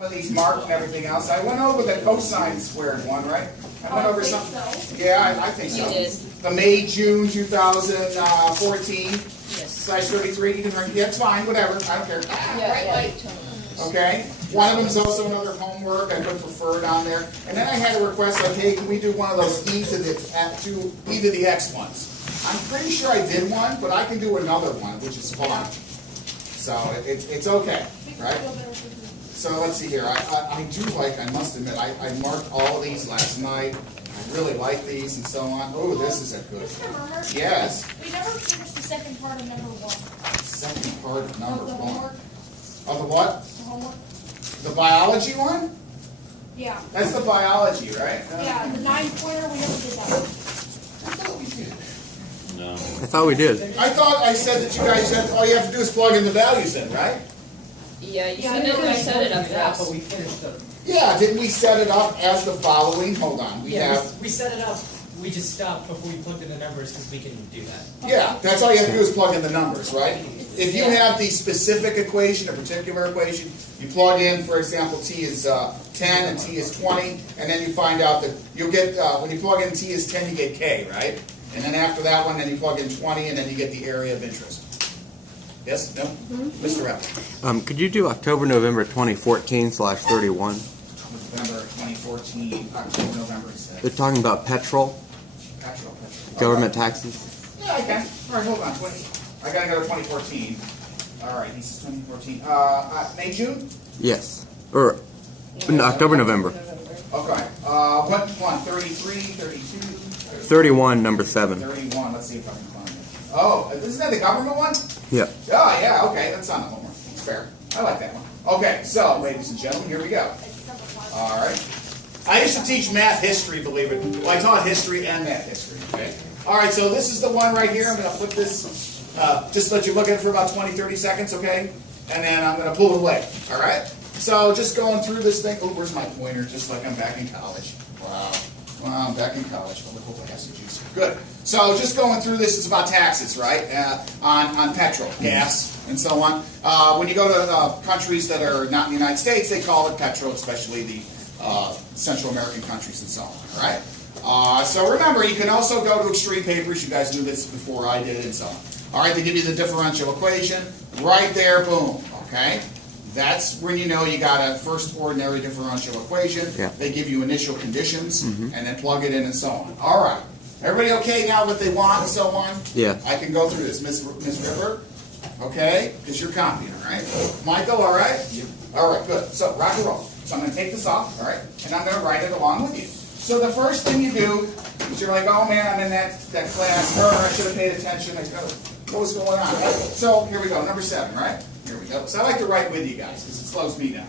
of these marked and everything else. I went over the cosine squared one, right? I went over some. So. Yeah, I think so. You did. The May, June 2014 Yes. size 33. You can, yeah, it's fine, whatever. I don't care. Yeah. Okay. One of them is also another homework. I put preferred on there, and then I had a request like, hey, can we do one of those e to the x ones? I'm pretty sure I did one, but I can do another one, which is fine. So it's okay, right? So let's see here. I do like, I must admit, I marked all of these last night. I really like these and so on. Oh, this is a good Mr. Murmer? Yes. We never finished the second part of number 1. Second part of number Of the 1. homework. Of the what? The homework? The biology one? Yeah. That's the biology, right? Yeah, the 9-pointer, we never did that. I thought we did. No. I thought we did. I thought I said that you guys said all you have to do is plug in the values in, right? Yeah, you Yeah, set it up for Yeah, us. but we finished the. Yeah, didn't we set it up as the following? Hold on, we have. We set it up. We just stopped before we plugged in the numbers because we can do that. Yeah, that's all you have to do is plug in the numbers, right? If you have the specific equation, a particular equation, you plug in, for example, t is 10 and t is 20, and then you find out that you'll get, when you plug in t is 10, you get k, right? And then after that one, then you plug in 20, and then you get the area of interest. Yes? No? Mr. Rapp. Could you do October, November 2014 / 31? November 2014, October, November, he said. They're talking about petrol, Petrol. government taxes. Yeah, I can. All right, hold on. I gotta go to 2014. All right, he says 2014. May, June? Yes. Or no, October, November. Okay. What one? 33, 32? 31, number 7. 31. Let's see if I can find it. Oh, isn't that the government one? Yeah. Oh, yeah, okay. That's on the homework. It's fair. I like that one. Okay, so, ladies and gentlemen, here we go. All right. I used to teach math history, believe it. Well, I taught history and math history, okay? All right, so this is the one right here. I'm going to flip this, just let you look at it for about 20, 30 seconds, okay? And then I'm going to pull it away, all right? So just going through this thing. Oh, where's my pointer? Just like I'm back in college. Wow. Wow, I'm back in college. Well, hopefully I have some juice here. Good. So just going through this is about taxes, right? On petrol, gas, and so on. When you go to countries that are not in the United States, they call it petrol, especially the Central American countries and so on, all right? So remember, you can also go to extreme papers. You guys knew this before I did, and so on. All right, they give you the differential equation. Right there, boom, okay? That's when you know you got a first ordinary differential equation. Yeah. They give you initial conditions, and then plug it in and so on. All right. Everybody okay now what they want and so on? Yeah. I can go through this. Miss River, okay? Because you're copying, all right? Michael, all right? Yeah. All right, good. So, rock and roll. So I'm going to take this off, all right? And I'm going to write it along with you. So the first thing you do is you're like, oh man, I'm in that class. I should have paid attention. What was going on? Right? So here we go, number 7, right? Here we go. So I like to write with you guys because it slows me down.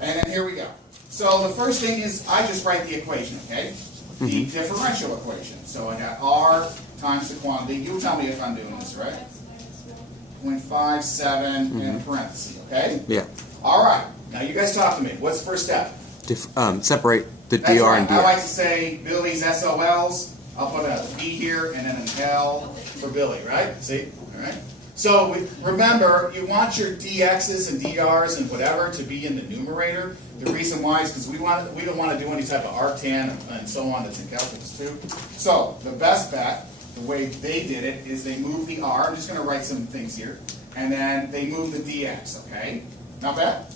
And then here we go. So the first thing is I just write the equation, okay? The differential equation. So I got R times the quantity. You tell me if I'm doing this right. 0.57 in parentheses, okay? Yeah. All right. Now you guys talk to me. What's the first step? Separate the That's DR right. and I like to DX. say Billy's SOLs. I'll put a B here and then an L for Billy, right? See? All right. So remember, you want your DXs and DRs and whatever to be in the numerator. The reason why is because we don't want to do any type of arctan and so on that's in calculus too. So the best bet, the way they did it, is they moved the R. I'm just going to write some things here, and then they moved the DX. Okay, not bad.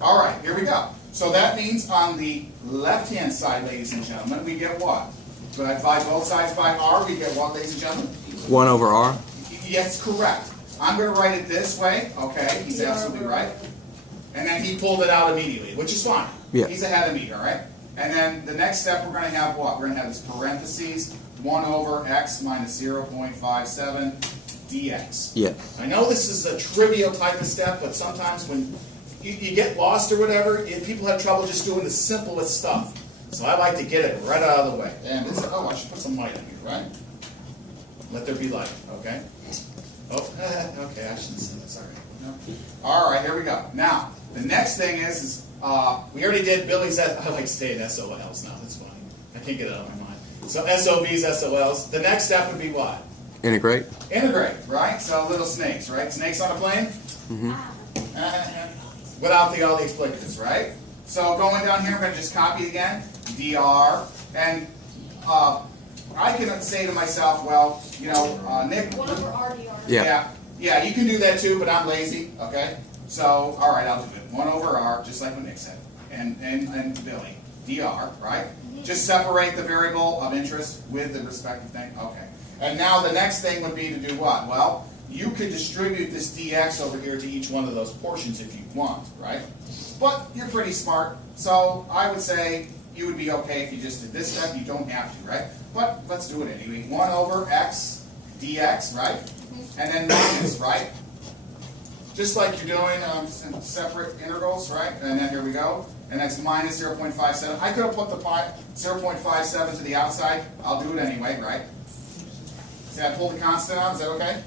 All right, here we go. So that means on the left-hand side, ladies and gentlemen, we get what? If I divide both sides by R, we get what, ladies and gentlemen? 1 over R. Yes, correct. I'm going to write it this way. Okay, he's absolutely right. And then he pulled it out immediately, which is fine. Yeah. He's ahead of me, all right? And then the next step, we're going to have what? We're going to have this parentheses, 1 over x minus 0.57 dx. Yeah. I know this is a trivial type of step, but sometimes when you get lost or whatever, people have trouble just doing the simplest stuff. So I like to get it right out of the way. And this, oh, I should put some light in here, right? Let there be light, okay? Oh, okay, I shouldn't say that, sorry. No. All right, here we go. Now, the next thing is we already did Billy's, I like saying SOLs now, that's funny. I can't get it out of my mind. So SOVs, SOLs. The next step would be what? Integrate. Integrate, right? So little snakes, right? Snakes on a plane? without all the explicatives, right? So going down here, I'm going to just copy again, dr, and I can say to myself, well, you know, Nick. 1 over RDR. Yeah. Yeah, you can do that too, but I'm lazy, okay? So, all right, I'll do it. 1 over r, just like what Nick said, and Billy, dr, right? Just separate the variable of interest with the respective thing, okay. And now the next thing would be to do what? Well, you could distribute this dx over here to each one of those portions if you want, right? But you're pretty smart, so I would say you would be okay if you just did this step. You don't have to, right? But let's do it anyway. 1 over x dx, right? And then minus, right? Just like you're doing separate integrals, right? And then here we go. And that's minus 0.57. I could have put the 0.57 to the outside. I'll do it anyway, right? See, I pulled the constant out. Is that okay?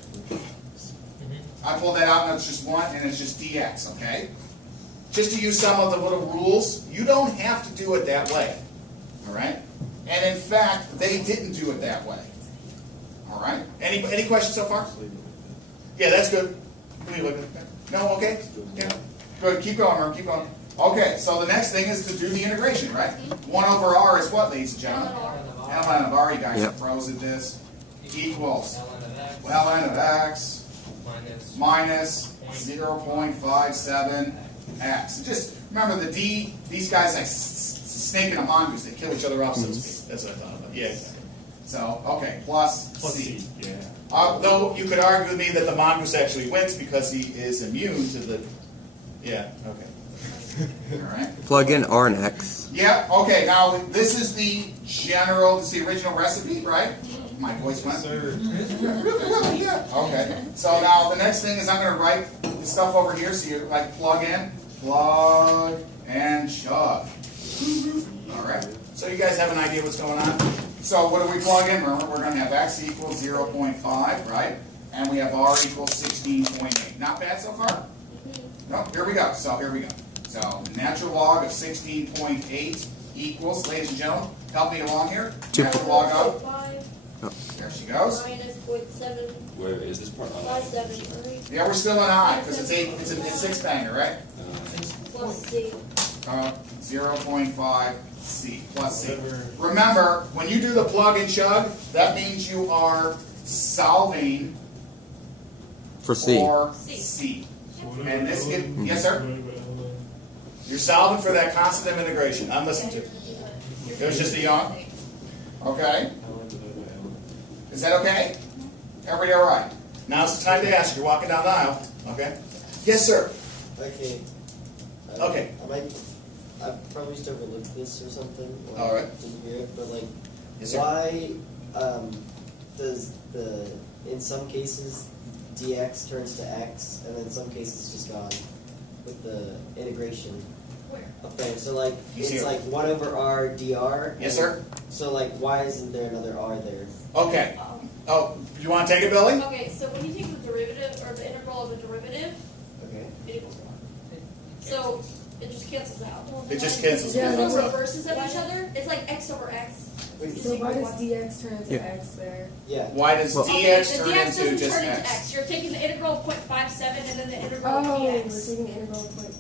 I pulled that out and it's just 1 and it's just dx, okay? Just to use some of the little rules, you don't have to do it that way, all right? And in fact, they didn't do it that way, all right? Any questions so far? Yeah, that's good. Leave it. No, okay? Yeah. Good, keep going, Murmer, keep going. Okay, so the next thing is to do the integration, right? 1 over r is what, ladies and gentlemen? ln of r, you guys are pros at this, equals ln of x minus 0.57 x. Just remember the d, these guys like snake and a mongoose, they kill each other off, so to speak. That's what I thought about. Yeah, exactly. So, okay, plus c. Yeah. Though you could argue with me that the mongoose actually wins because he is immune to the... Yeah, okay. All right. Plug in R and X. Yeah, okay, now this is the general, this is the original recipe, right? My voice went. Really? Yeah. Okay. So now the next thing is I'm going to write the stuff over here. So you like plug in, plug, and shove. All right. So you guys have an idea what's going on. So what do we plug in? Remember, we're going to have x equals 0.5, right? And we have r equals 16.8. Not bad so far? No. Here we go. So here we go. So natural log of 16.8 equals, ladies and gentlemen, help me along here. Natural log of. There she goes. Minus 0.7. Where is this part? 57, right? Yeah, we're still in I because it's a 6-banger, right? Plus C. 0.5 C plus C. Remember, when you do the plug and chug, that means you are solving For C. for C. And this get yes, sir. You're solving for that constant of integration. I'm listening to. It was just a yawn. Okay. Is that okay? Everybody all right? Now's the time to ask. You're walking down the aisle. Okay? Yes, sir. Okay. Okay. I probably just overlooked this or something. Or All right. Didn't hear it, but like, Yes, sir. why does in some cases dx turns to x, and then in some cases it's just gone with the integration Where? up there? So like, He's it's here. like 1 over r dr. Yes, sir. So like, why isn't there another r there? Okay. Oh, you want to take it, Billy? Okay, so when you take the derivative, or the integral of a derivative, Okay. it equals 1. So it just cancels out. It just cancels There's out. no reverses of each other. It's like x over x. Wait, So why does dx turn into Yeah. x there? yeah. Why does Well- dx the turn dx into doesn't just turn into x? x. You're taking the integral of 0.57 and then the integral Oh, of we're dx. taking the integral of point.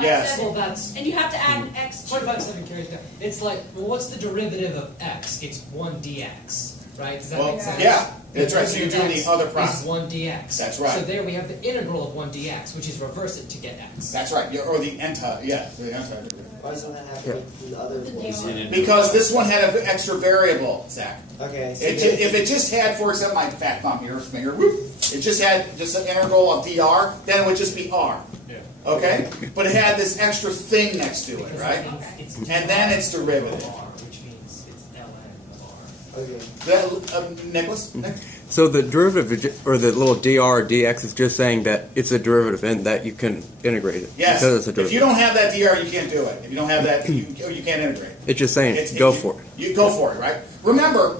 Yes. Well, that's And you have to add an x to it. 0.57 carries down. It's like, well, what's the derivative of x? It's 1 dx, right? Does that Well, make sense? yeah, that's right. So you're doing X the other is process. 1 dx. That's right. So there we have the integral of 1 dx, which is reverse it to get x. That's right. Or the anti, yeah, the anti-derivative. Why doesn't that happen with the other ones? Because this one had an extra variable, Zach. Okay. So If it just had, for example, my fat thumb here, finger, whoop, it just had just an integral of dr, then it would just be r. Yeah. Okay? But it had this extra thing next to it, Because right? it means it's And then it's derivative. R, which means it's ln of r. Okay. That, Nicholas? Nick? So the derivative, or the little dr dx, is just saying that it's a derivative and that you can integrate it. Yes. Because it's a If derivative. you don't have that dr, you can't do it. If you don't have that, you can't integrate. It's just saying, It's- go for it. You go for it, right? Remember,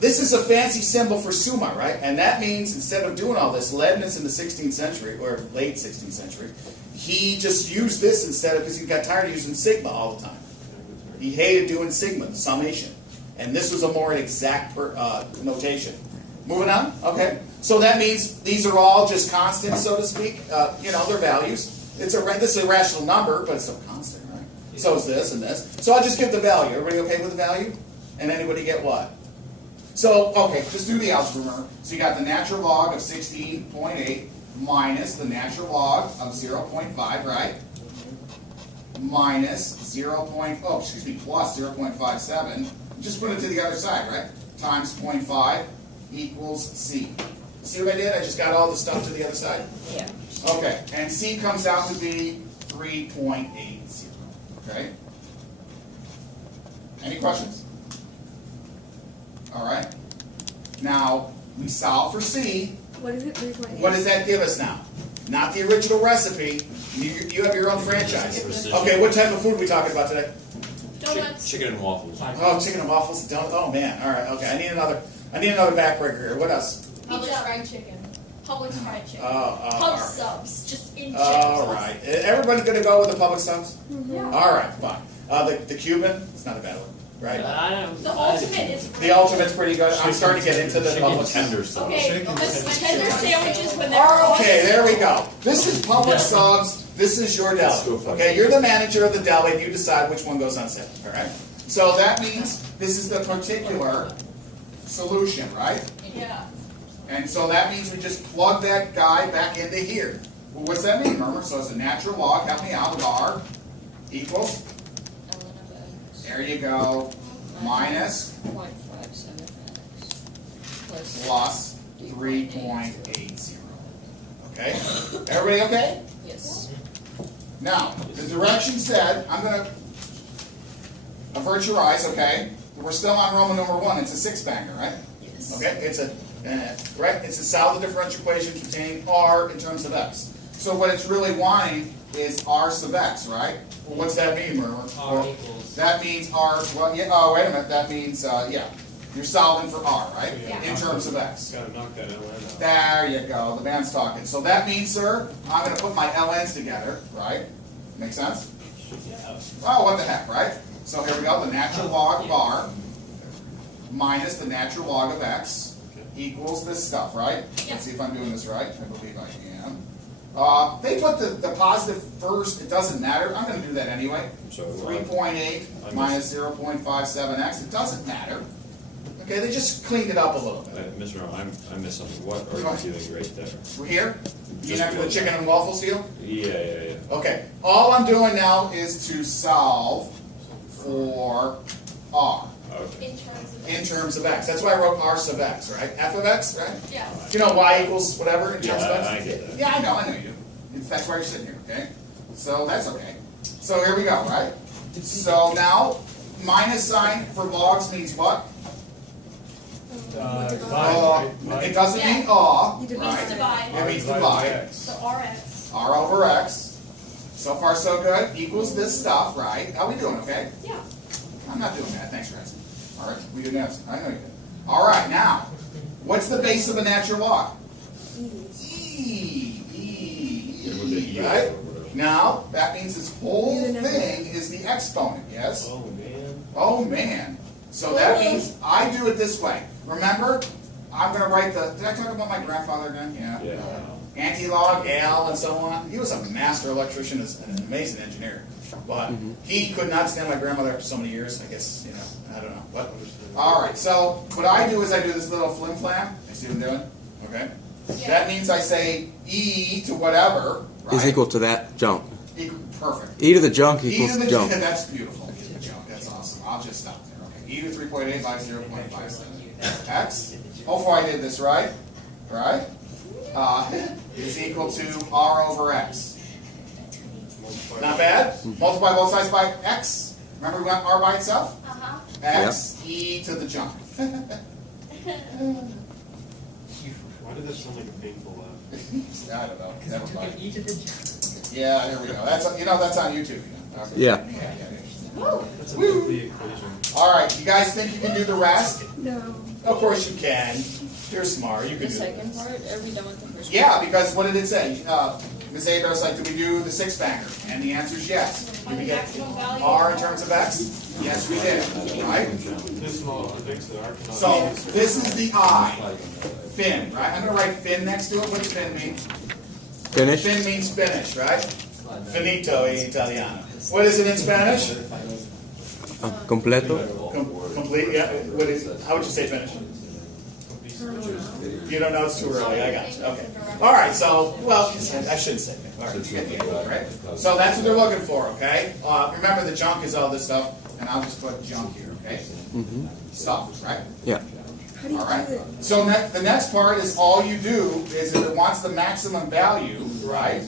this is a fancy symbol for summa, right? And that means instead of doing all this, Leibniz in the 16th century, or late 16th century, he just used this instead of, because he got tired of using sigma all the time. He hated doing sigma, the summation. And this was a more exact notation. Moving on? Okay. So that means these are all just constants, so to speak. They're values. this is a rational number, but it's still constant, right? So is this and this. So I'll just give the value. Everybody okay with the value? And anybody get what? So, okay, just do the algebra. So you got the natural log of 16.8 minus the natural log of 0.5, right? Minus plus 0.57. Just put it to the other side, right? Times 0.5 equals C. See what I did? I just got all the stuff to the other side? Yeah. Okay, and C comes out to be 3.80. Okay? Any questions? All right. Now, we solve for C. What is it? 3.8. What does that give us now? Not the original recipe. You have your own franchise. Okay, what type of food are we talking about today? Donuts. Chicken and waffles. Oh, chicken and waffles. Oh man. All right. Okay. I need another backbreaker here. What else? Publix fried chicken. Publix fried chicken. All Pub right. subs, just in All chicken. right. Everybody gonna go with the public subs? Yeah. All right. Fine. The Cuban. It's not a bad one, right? The ultimate is The ultimate's pretty good. I'm starting to get into the Chicken public tender subs. sauce. Okay, the tender sandwiches when they're Okay, there we go. This is public subs. This is your Let's deli. go for it. Okay, you're the manager of the deli, and you decide which one goes on sale. All right. So that means this is the particular solution, right? Yeah. And so that means we just plug that guy back into here. Well, what's that mean, Murmer? So it's a natural log. Help me out with R equals. There you go. Minus 0.57x plus 3.80. Okay. Everybody okay? Yes. Now, the direction said, I'm going to avert your eyes, okay? We're still on Roman number 1. It's a six-banger, right? Yes. Okay? It's a solve the differential equation containing R in terms of X. So what it's really wanting is R sub X, right? Well, what's that mean, Murmer? R Well, equals. that means R, well, yeah, oh, wait a minute. That means, yeah. You're solving for R, right? Yeah. In terms of X. Gotta knock that LN out. There you go. The man's talking. So that means, sir, I'm going to put my LNs together, right? Make sense? Oh, what the heck, right? So here we go. The natural log of R minus the natural log of X equals this stuff, right? Yeah. Let's see if I'm doing this right. I believe I am. They put the positive first. It doesn't matter. I'm going to do that anyway. So 3.8 minus 0.57x. It doesn't matter. Okay, they just cleaned it up a little bit. Mr. I missed something. What are you doing right there? We're here? You Just after the one. chicken and waffles deal? Yeah. Okay. All I'm doing now is to solve for R Okay. In terms of in terms of X. That's why I wrote R sub X, right? F of X, right? yeah. You know, Y equals whatever in terms of X? Yeah, I get that. Yeah, I know you do. That's why you're sitting here, okay? So that's okay. So here we go, right? So now, minus sign for logs means what? It doesn't mean aw, You It means right? divide. It means divide. So RX. R over X. So far so good. Equals this stuff, right? How we doing, okay? Yeah. I'm not doing that. Thanks for asking. All right, we did that. I know you did. All right, now, what's the base of a natural log? E. It was a E Right? or whatever. Now, that means this whole thing is the exponent, yes? Oh man. Oh, man. So that means I do it this way. Remember, I'm going to write did I talk about my grandfather again? Yeah. Yeah. Anti-log, Al, and so on. He was a master electrician, an amazing engineer. But he could not stand my grandmother after so many years. I guess, I don't know. What? All right, so what I do is I do this little flim-flam. You see what I'm doing? Okay. Yeah. That means I say E to whatever, right? Is equal to that junk. Perfect. E to the junk E equals to the junk. That's beautiful. E to the junk. That's awesome. I'll just stop there. Okay. E to 3.8 by 0.57. X. Hopefully I did this right. Right? Is equal to R over X. Not bad. Multiply both sides by X. Remember we went R by itself? Uh-huh. X, E to the junk. Why did that sound like a painful laugh? I don't know. Never mind. E to the junk. Yeah, there we go. That's on YouTube. Okay. Yeah. That's a lengthy equation. All right, you guys think you can do the rest? No. Of course you can. You're smart. You can The do second this. part, are we done with the first part? Yeah, because what did it say? Ms. Ader was like, do we do the six-banger? And the answer is yes. Did Find we the get maximum value. R in terms of X? Yes, we did. Right? This model predicts that R cannot So be this is the I. Fin, right? I'm going to write fin next to it. What does fin mean? Finish? Fin means finish, right? Finito in Italiano. What is it in Spanish? Completo. Complete. Yeah. What is? How would you say finish? You don't know, it's too early. I got you. Okay. All right. So, well, I shouldn't say that. All right. You get the idea, right? So that's what they're looking for. Okay. Remember, the junk is all this stuff, and I'll just put junk here. Okay. Stuff. Right. Yeah. How do you All right. do it? So the next part is all you do is if it wants the maximum value, right?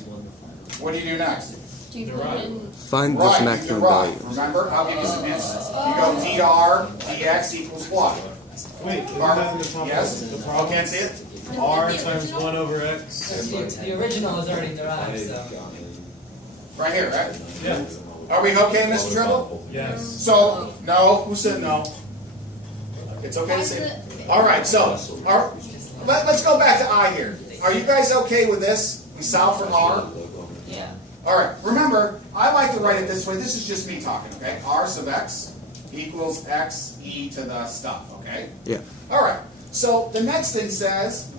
What do you do next? Do you put in? Find this Right. You maximum derive. value. Remember, I'll give you some hints. You go dr dx equals what? Wait, isn't R- that the problem? yes. The Oh, problem? can't see it. R times 1 over x. The original is already derived, so. Right here, right? Yeah. Are we okay, Mr. Trimble? Yes. So, no. Who said no? It's okay to say. All right. So, let's go back to I here. Are you guys okay with this? We solve for R. Yeah. All right. Remember, I like to write it this way. This is just me talking. Okay. R sub x equals x e to the stuff. Okay. Yeah. All right. So the next thing says,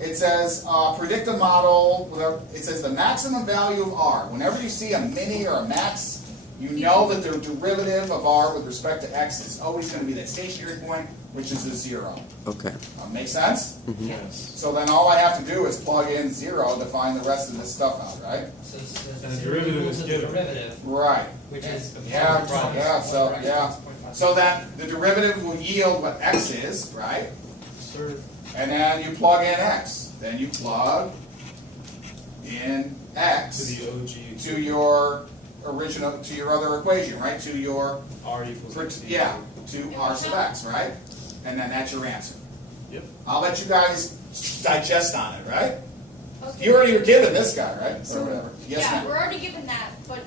it says predictive model. It says the maximum value of R. Whenever you see a mini or a max, you know that the derivative of R with respect to x is always going to be that stationary point, which is a 0. Okay. Make sense? Yes. So then all I have to do is plug in 0 to find the rest of this stuff out, right? So And the derivative is the given. derivative, Right. which is. Yeah. So that the derivative will yield what x is, right? Sir. And then you plug in x. Then you plug in To x the OG. to your original, to your other equation, right? To your, R equals x. yeah, to r sub x, right? And then that's your answer. Yep. I'll let you guys digest on it, right? Okay. You already were given this guy, right? So- Or whatever. Yes, Yeah, ma'am. we're already given that, but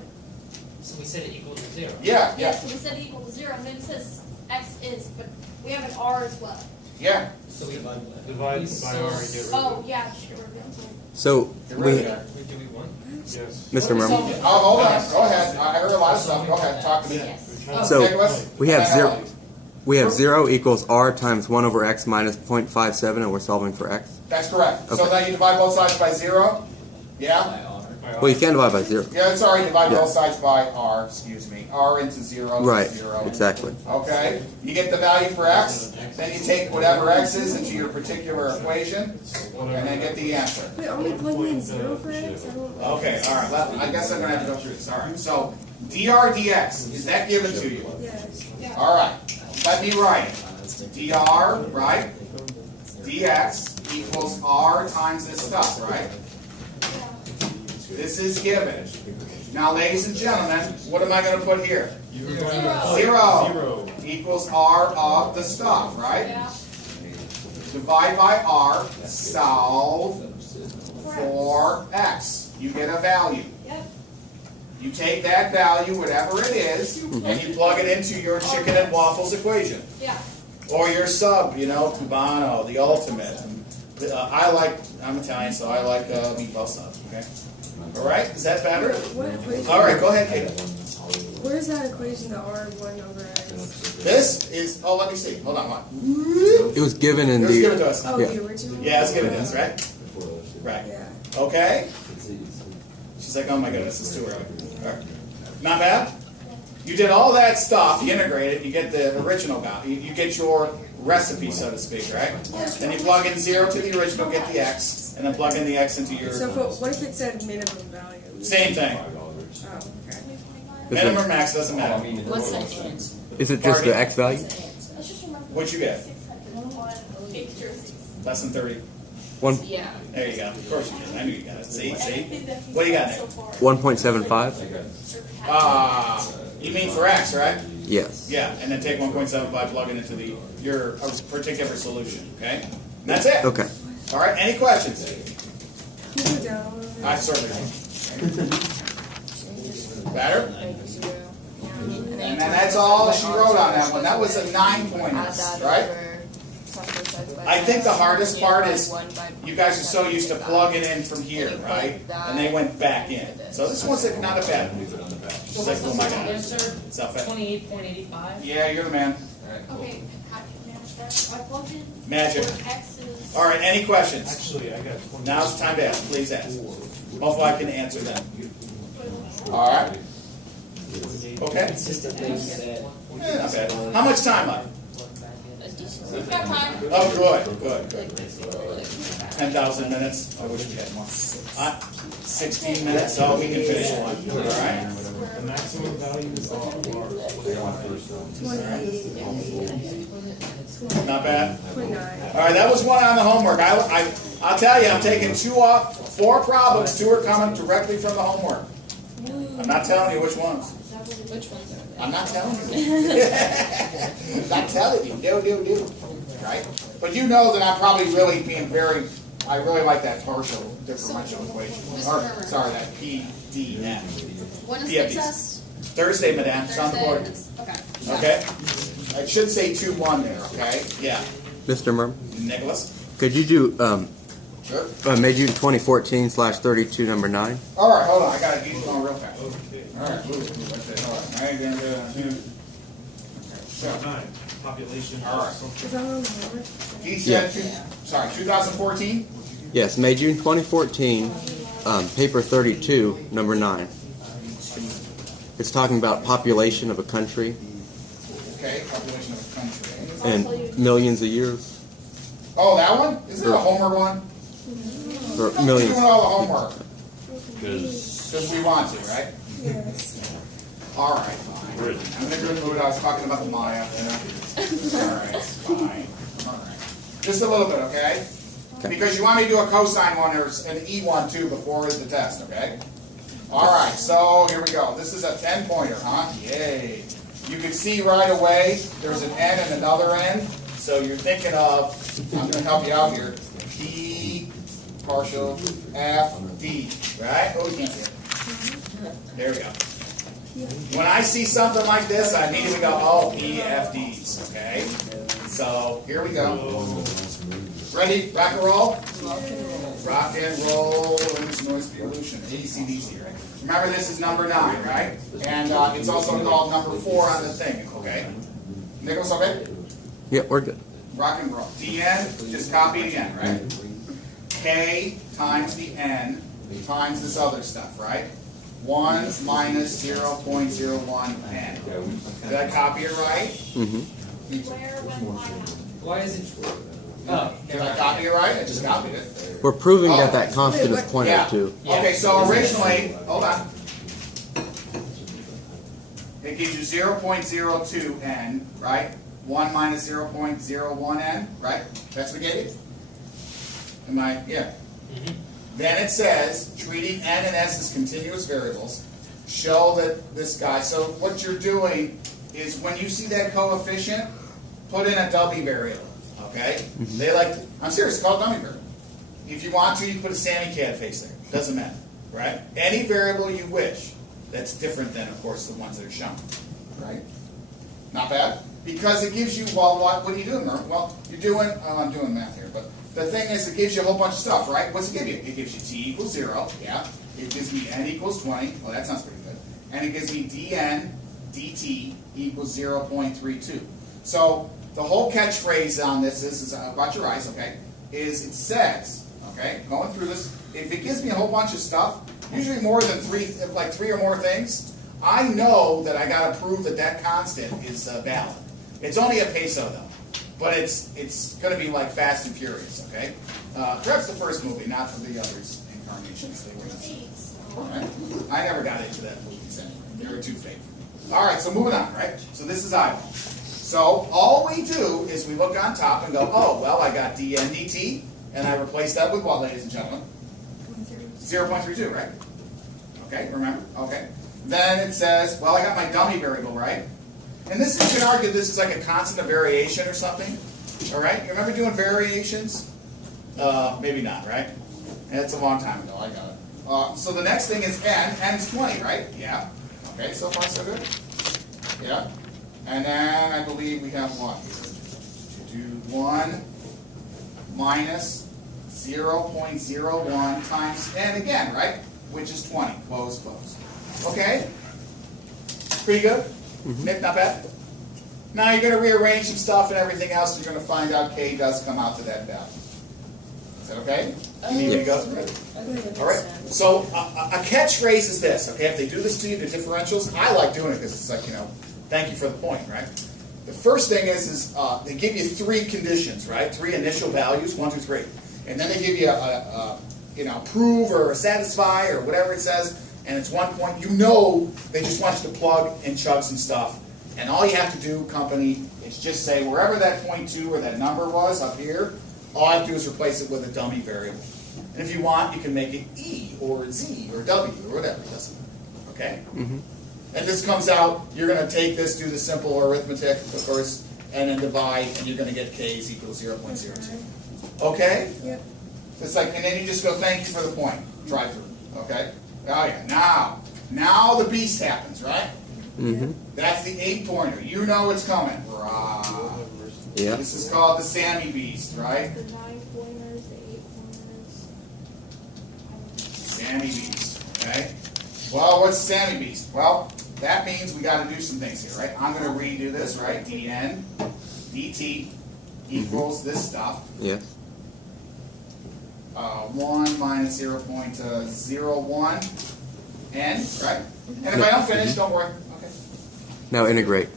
So we said it equal to 0. Yeah, yeah, yeah, so we said equal to 0, and then it says x is, but we have an r as well. yeah. So we Divide we by R and still- get rid of Oh, it. yeah, sure. So Get we, rid of that. Do we want? Yes. Mr. Murmer, Oh, hold on. Go ahead. I heard a lot of stuff. Go ahead. Talk to me. Yes. We're trying to- So, Nicholas? we have And then 0. Ellie. We have 0 equals R times 1 over x minus 0.57, and we're solving for x. That's correct. So Okay. then you divide both sides by 0? Yeah? Well, you can divide by 0. Yeah, sorry, divide Yeah. both sides by r, excuse me. R into 0 Right, is 0. exactly. Okay, you get the value for x, then you take whatever x is into your particular equation, and then get the answer. Wait, are we plugging in 0 for x? I don't. Okay, all right, well, I guess I'm gonna have to go through this. All right, so dr dx, is that given to you? Yes. All right, let me write it. dr, right? dx equals r times this stuff, right? This is given. Now, ladies and gentlemen, what am I going to put here? Zero. 0 equals r of the stuff, right? Yeah. Divide by r, solve for x. You get a value. Yep. You take that value, whatever it is, and you plug it into your chicken and waffles equation. Yeah. Or your sub, Cubano, the ultimate. I'm Italian, so I like meatball subs, okay? All right, is that better? What equation? All right, go ahead, Kate. Where's that equation, the R1 over x? This is, let me see. Hold on, hold on. It was given in It was given the. to us. Oh, Yeah. the original? Yeah, it's given to us, right? Right. Yeah. Okay? She's like, oh my goodness, it's too early. All right. Not bad? You did all that stuff, you integrate it, you get the original value. You get your recipe, so to speak, right? Then you plug in 0 to the original, get the x, and then plug in the x into your... So what if it said minimum value? Same thing. Oh, okay. Minimum or max, doesn't matter. What's that chance? Is it just the x value? Let's just remember. What'd you get? 601 fake jerseys. Less than 30. Yeah. There you go. Of course you did. I knew you got it. See? What do you got there? 1.75? You mean for x, right? Yes. Yeah, and then take 1.75, plug it into your particular solution, okay? And that's it. Okay. All right, any questions? Can you go down a little bit? I certainly will. Better? And then that's all she wrote on that one. That was a 9-pointer, right? I think the hardest part is you guys are so used to plugging in from here, right? And they went back in. So this one's not a bad one. She's like, oh my god. Answer Is that fair? 28.85. Yeah, you're the man. Okay, how do you manage that? I plugged in. Magic. where X is. All right, any questions? Actually, I got 20. Now's the time to ask. Please ask. Hopefully I can answer them. All right. Okay. Consistent things that. Yeah, not bad. How much time left? We've got time. Oh, good. 10,000 minutes. I wish we had more. 16 minutes, so we can finish one. All right. The maximum values are. Not bad. 29. All right, that was one on the homework. I'll tell you, I'm taking 2 off, 4 problems. 2 are coming directly from the homework. I'm not telling you which ones. Which ones are they? I'm not telling you. I'm not telling you. No. Right? But you know that I'm probably really being very, I really like that partial differential equation. Or, sorry, that PDF. When is the PFDs. test? Thursday, madam. It's on the board. Okay. Okay? I should say 2-1 there, okay? Yeah. Mr. Murmer, Nicholas? could you do Sure. May June 2014/32 number 9? All right, hold on. I got to get going real fast. All right, move. What's that? Hold on. Right, okay, so, 9, population. All right. Is that on the homework? he said, 2014? Yes, May June 2014, paper 32 number 9. It's talking about population of a country Okay, population of a country. and millions of years Oh, that one? Isn't it a Homer one? or We're millions. doing all the homework Because because we want to, right? Yes. All right, fine. we're I'm in a good mood. I was talking about the Maya there. All right, it's fine. All right. Just a little bit, okay? Because you want me to do a cosine one or an E one too before the test, okay? All right, so here we go. This is a 10-pointer, huh? Yay. You can see right away there's an N and another N. So you're thinking of, I'm going to help you out here, P partial F D, right? Oh, you can't see it. There we go. When I see something like this, I immediately go, oh, P F Ds, okay? So here we go. Ready? Rock and roll? Rock and roll. Image noise pollution. ACDC, right? Remember, this is number 9, right? And it's also called number 4 on the thing, okay? Nicholas, okay? Yeah, we're good. Rock and roll. DN, just copy it again, right? K times the N times this other stuff, right? 1 minus 0.01 N. Did I copy it right? Mm-hmm. Where, when, why not? Why is it? Oh, Did I copy it right? I just copied it. We're proving Oh. that that constant is pointed Yeah. to. Okay, so originally, hold on. It gives you 0.02 N, right? 1 minus 0.01 N, right? That's what it gave you? Am I, yeah. Then it says, treating N and S as continuous variables, show that this guy, so what you're doing is when you see that coefficient, put in a dummy variable, okay? They like, I'm serious, it's called dummy variable. If you want to, you can put a Sammy Cat face there, doesn't matter, right? Any variable you wish, that's different than, of course, the ones that are shown, right? Not bad? Because it gives you, well, what are you doing, Murph? Well, you're doing, I'm doing math here, but the thing is, it gives you a whole bunch of stuff, right? What's it give you? It gives you t equals 0, yeah. It gives me n equals 20, well, that sounds pretty good. And it gives me dn dt equals 0.32. So the whole catchphrase on this is watch your eyes, okay, is it says, okay, going through this, if it gives me a whole bunch of stuff, usually more than 3, like 3 or more things, I know that I got to prove that that constant is valid. It's only a peso though. But it's going to be like Fast and Furious, okay? Perhaps the first movie, not for the others incarnations. They were not. Right? I never got into that movies anyway. They were too fake for me. All right, so moving on, right? So this is I. So all we do is we look on top and go, oh, well, I got dn dt, and I replace that with what, ladies and gentlemen? 0.32, right? Okay, remember? Okay. Then it says, well, I got my dummy variable, right? And this is, you can argue this is like a constant of variation or something. All right? You remember doing variations? Maybe not, right? It's a long time ago. I got it. So the next thing is n. N is 20, right? Yeah. Okay, so far so good. Yeah. And then I believe we have what here? Do 1 minus 0.01 times n again, right? Which is 20. Close, close. Okay? Pretty good? Nick, not bad? Now you're going to rearrange some stuff and everything else, and you're going to find out k does come out to that value. Does that okay? You need me to go through it? I believe it All right. makes sense. So a catchphrase is this, okay? If they do this to you, the differentials, I like doing it because it's like, thank you for the point, right? The first thing is they give you 3 conditions, right? 3 initial values, 1, 2, 3. And then they give you a prove or a satisfy or whatever it says, and it's 1 point. They just want you to plug and chug some stuff. And all you have to do, company, is just say wherever that 0.2 or that number was up here, all I have to do is replace it with a dummy variable. And if you want, you can make it E or Z or W or whatever. It doesn't matter. Okay? Mm-hmm. And this comes out, you're going to take this, do the simple arithmetic, of course, and then divide, and you're going to get K is equal to 0.02. Okay? Yep. It's like, and then you just go, thank you for the point. Try through. Okay? Oh yeah. Now the beast happens, right? Mm-hmm. That's the 8-pointer. You know it's coming. Rah. Yeah. This is called the Sammy beast, right? The 9 pointers, the 8 pointers. Sammy beast. Okay? Well, what's the Sammy beast? Well, that means we got to do some things here, right? I'm going to redo this, right? dn dt equals this stuff. Yes. 1 minus 0.01 n, right? And if I don't finish, don't worry. Okay. Now integrate.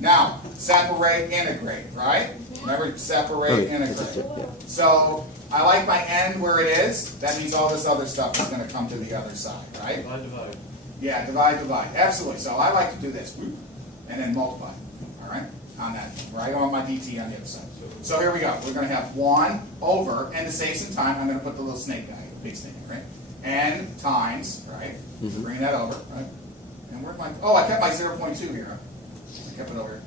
Now, separate, integrate, right? Remember, separate, integrate. Yeah. So, I like my n where it is. That means all this other stuff is going to come to the other side, right? Divide. Yeah, divide. Absolutely. So, I like to do this. Whoop, and then multiply, all right? On that, right on my dt on the other side. So, here we go. We're going to have 1 over, and to save some time, I'm going to put the little snake guy, big snake, right? N times, right? Mhm. Bring that over, right? And where's my, I kept my 0.2 here. I kept it over here.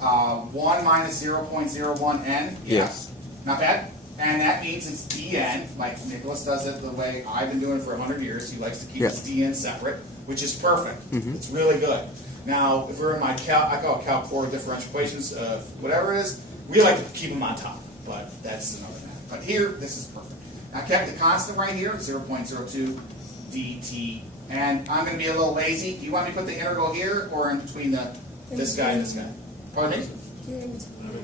1 minus 0.01 n. Yeah. Yes. Not bad. And that means it's dn, like Nicholas does it the way I've been doing it for 100 years. He likes to keep Yeah. his dn separate, which is perfect. Mhm. It's really good. Now, if we're in my I call it calc 4 differential equations, whatever it is, we like to keep them on top, but that's another matter. But here, this is perfect. I kept the constant right here, 0.02 dt, and I'm going to be a little lazy. Do you want me to put the integral here or in between this guy and this guy? Pardon me?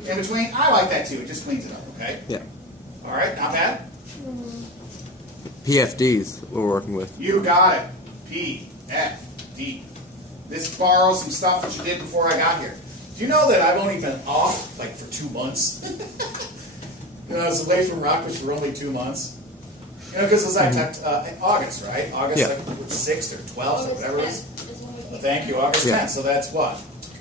In between? I like that too. It just cleans it up, okay? Yeah. All right, not bad? PFDs we're working with. You got it. P, F, D. This borrows some stuff that you did before I got here. Do you know that I've only been off like for 2 months? I was away from Rockledge for only 2 months. Because it was like in August, right? August Yeah. like 6th or 12th or whatever it is. Well, thank you, August Yeah. 10th. So that's what?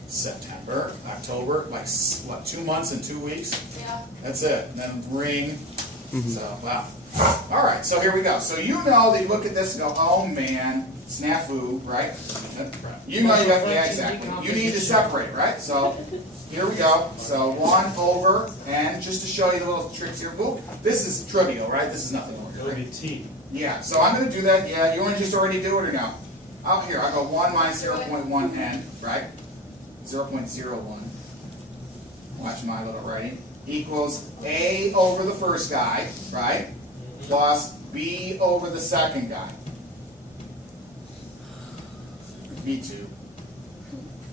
September, October, like what, 2 months and 2 weeks? Yeah. That's it. And then ring. So, wow. All right, so here we go. So you know that you look at this and go, oh man, snafu, right? You know you got, yeah, exactly. You need to separate, right? So here we go. So 1 over, and just to show you the little tricks here. Well, this is trivial, right? This is nothing more. It'll be T. Yeah, so I'm going to do that. Yeah, you want to just already do it or no? Out here, I go 1 minus 0.1 n, right? 0.01. Watch my little writing. Equals A over the first guy, right? Plus B over the second guy. B2.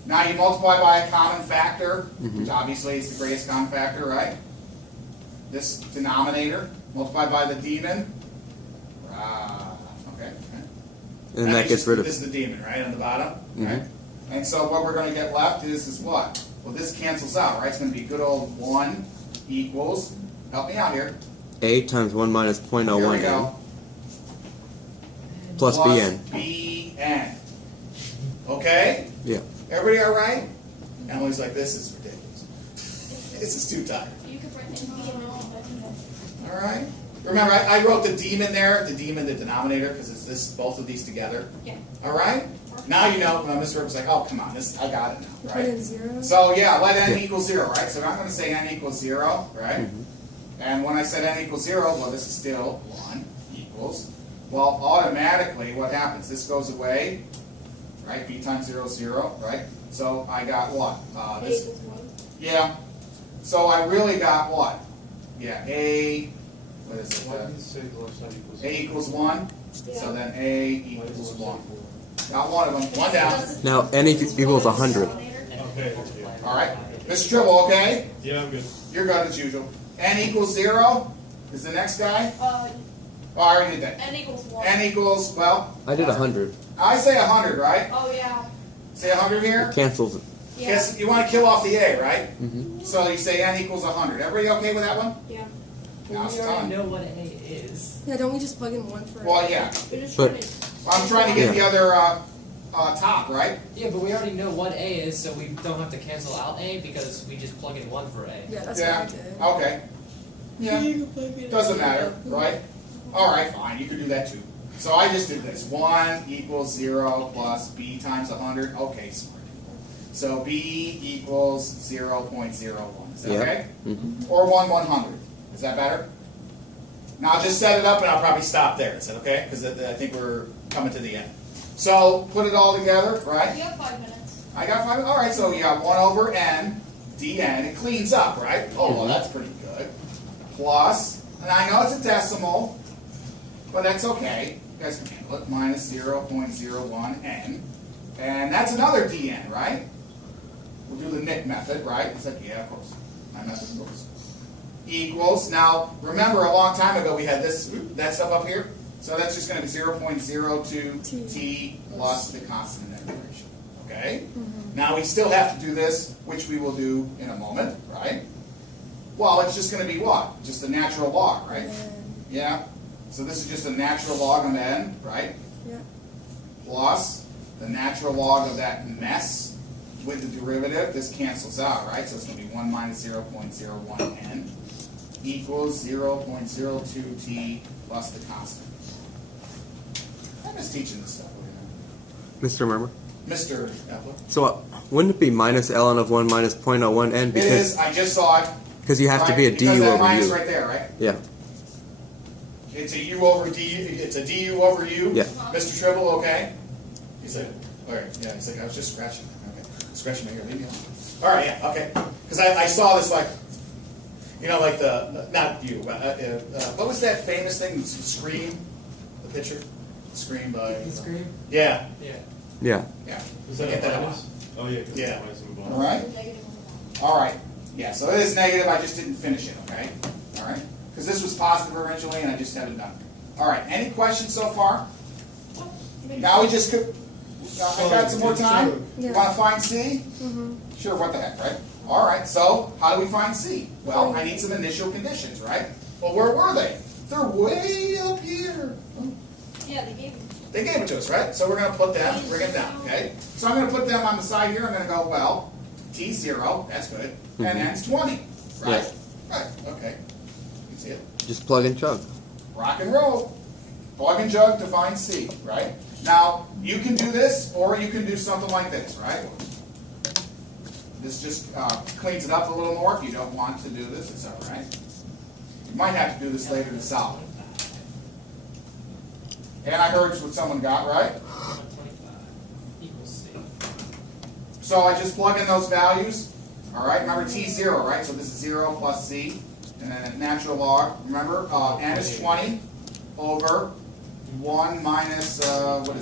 Now you multiply by a common factor, which obviously is the greatest common factor, right? This denominator multiplied by the demon. Okay. And that gets rid of. This is the demon, right, on the bottom, Mhm. right? And so what we're going to get left is what? Well, this cancels out, right? It's going to be good old 1 equals, help me out here. A times 1 minus Here 0.01 we n go. plus Bn. Bn. Okay? Yeah. Everybody all right? Emily's like, this is ridiculous. This is too tight. You could bring in B and all. All right? Remember, I wrote the demon there, the denominator, because it's this, both of these together. Yeah. All right? Now you know, Mr. Rip's like, oh, come on, this, I got it now, Put right? in 0. So yeah, let n Yeah. equal 0, right? So I'm going to say n equals 0, right? And when I said n equals 0, well, this is still 1 equals. Well, automatically, what happens? This goes away, right? B times 0 is 0, right? So I got what? This. equals 1. Yeah. So I really got what? Yeah, A. What is it? Why did it say the left side equals? A equals 1. Yeah. So then A equals 1. Got one of them. One down. Now n equals 100. Okay. All right. Mr. Tribble, okay? Yeah, I'm good. You're good as usual. N equals 0. is the next guy? Uh, Oh, I already did that. n equals 1. N equals, well, I did 100. I say 100, right? Oh, yeah. Say 100 here? It cancels it. Yeah. Guess you want to kill off the A, right? Mm-hmm. So you say N equals 100. Everybody okay with that one? Yeah. Now it's We already done. know what A is. Yeah, don't we just plug in 1 for Well, yeah. We're just But- trying to. I'm trying to get Yeah. the other top, right? Yeah, but we already know what A is, so we don't have to cancel out A because we just plug in 1 for A. Yeah, that's Yeah. what I did. Okay. Yeah. Doesn't matter, right? All right, fine. You could do that too. So I just did this. 1 equals 0 plus B times 100. Okay, smart people. So B equals 0.01. Is that Yep. okay? Mm-hmm. Or 1/100. Is that better? Now I'll just set it up and I'll probably stop there. Is that okay? Because I think we're coming to the end. So put it all together, right? You have 5 minutes. I got 5. All right, so you got 1 over n dn. It cleans up, right? Oh, well, that's pretty good. Plus, and I know it's a decimal, but that's okay. You guys can handle it. Minus 0.01 n. And that's another dn, right? We'll do the Nick method, right? It's like, yeah, of course. My method, of course. Equals. Now, remember a long time ago we had that stuff up here? So that's just going to be 0.02 t plus the constant integration. Okay? Now we still have to do this, which we will do in a moment, right? Well, it's just going to be what? Just the natural log, right? Yeah? So this is just a natural log of n, right? Yeah. Plus the natural log of that mess with the derivative. This cancels out, right? So it's going to be 1 minus 0.01 n equals 0.02 t plus the constant. I'm just teaching this stuff. Mr. Murmer? Mr. Epler. So wouldn't it be minus ln of 1 minus 0.01 n? It is. I just saw it. Because you have to Right? be a Because du that over minus u. right there, right? Yeah. It's a u over du. It's a du over u. Yeah. Mr. Tribble, okay? He's like, all right. Yeah. He's like, I was just scratching. Okay. Scratching my ear. Leave me alone. All right. Yeah. Okay. Because I saw this like, you know, like the not you. But, what was that famous thing? Scream. The picture. Scream by. The screen? Yeah. Yeah. Yeah. Yeah. Is that Get a that minus? Oh, yeah, because Yeah. it's minus in the All bottom. right. Negative All right. Yeah, so it is negative. I just didn't finish it, okay? All right? Because this was positive originally, and I just haven't done it. All right. Any questions so far? Now we just could. I got some more time. You Yeah. want to find C? Mm-hmm. Sure. What the heck, right? All right. So how do we find C? Well, I need some initial conditions, right? Well, where were they? They're way up here. Yeah, they gave me. They gave it to us, right? So we're going to put them, bring it down, okay? So I'm going to put them on the side here. I'm going to go, well, T's 0, that's good, and N's 20, right? Right, okay. You can see it. Just plug and chug. Rock and roll. Plug and jug to find C, right? Now, you can do this, or you can do something like this, right? This just cleans it up a little more. If you don't want to do this, it's all right. You might have to do this later to solve it. And I heard what someone got, right? 125 equals C. So I just plug in those values. All right, remember T 0, right? So this is 0 plus C, and then a natural log. Remember, n is 20 over 1 minus, what is